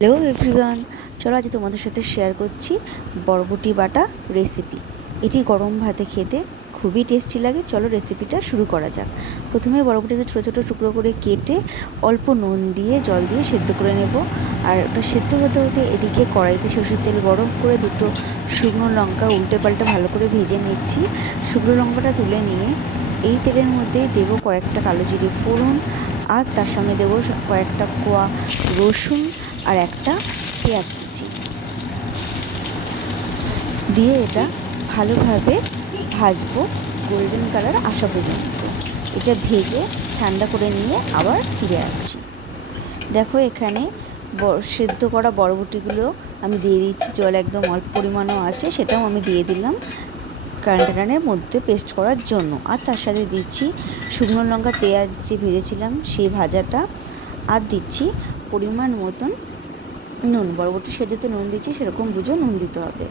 Hello everyone, চলো আজ তোমাদের সাথে শেয়ার করছি বরবটি বাটা রেসিপি। এটি গরম ভাতে খেতে খুবই টেস্টি লাগে। চলো রেসিপিটা শুরু করা যাক। প্রথমে বরবটিকে ছোটো ছোটো টুকরো করে কেটে অল্প নুন দিয়ে জল দিয়ে সেদ্ধ করে নেব। আর ওটা সেদ্ধ হতে হতে এদিকে কড়াইতে সরষের তেল গরম করে দুটো শুকনো লঙ্কা উল্টে পাল্টে ভালো করে ভেজে নিচ্ছি। শুকনো লঙ্কাটা তুলে নিয়ে এই তেলের মধ্যে দেবো কয়েকটা কালো জিরে ফোড়ন, আর তার সঙ্গে দেবো কয়েকটা কোয়া রসুন আর একটা পেঁয়াজ কুচি দিয়ে এটা ভালোভাবে ভাজবো গোল্ডেন কালার আসা পর্যন্ত। এটা ভেজে ঠান্ডা করে নিয়ে আবার ফিরে আসছি। দেখো এখানে সেদ্ধ করা বরবটিগুলো আমি দিয়ে দিচ্ছি, জল একদম অল্প পরিমাণও আছে, সেটাও আমি দিয়ে দিলাম কন্টেনারের মধ্যে পেস্ট করার জন্য। আর তার সাথে দিচ্ছি শুকনো লঙ্কা পেঁয়াজ যে ভেজেছিলাম সেই ভাজাটা, আর দিচ্ছি পরিমাণ মতন নুন। বরবটি সেদ্ধতে নুন দিচ্ছি সেরকম বুঝে নুন দিতে হবে।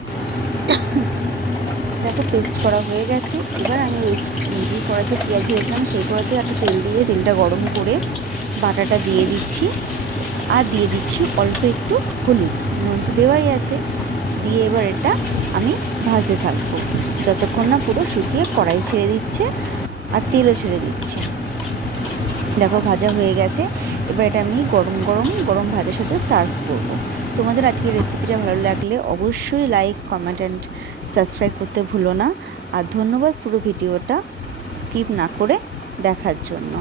দেখো পেস্ট করা হয়ে গেছে। এবার আমি ওই যে কড়াইতে পেঁয়াজ দিয়েছিলাম সেই কড়াইতে একটা তেল দিয়ে তেলটা গরম করে বাটাটা দিয়ে দিচ্ছি, আর দিয়ে দিচ্ছি অল্প একটু হলুদ। নুন তো দেওয়াই আছে, দিয়ে এবার এটা আমি ভাজতে থাকবো যতক্ষণ না পুরো শুকিয়ে কড়াই ছেড়ে দিচ্ছে আর তেলও ছেড়ে দিচ্ছে। দেখো ভাজা হয়ে গেছে। এবার এটা আমি গরম ভাতের সাথে সার্ভ করবো। তোমাদের আজকের রেসিপিটা ভালো লাগলে অবশ্যই লাইক, কমেন্ট অ্যান্ড সাবস্ক্রাইব করতে ভুলো না। আর ধন্যবাদ পুরো ভিডিওটা স্কিপ না করে দেখার জন্য।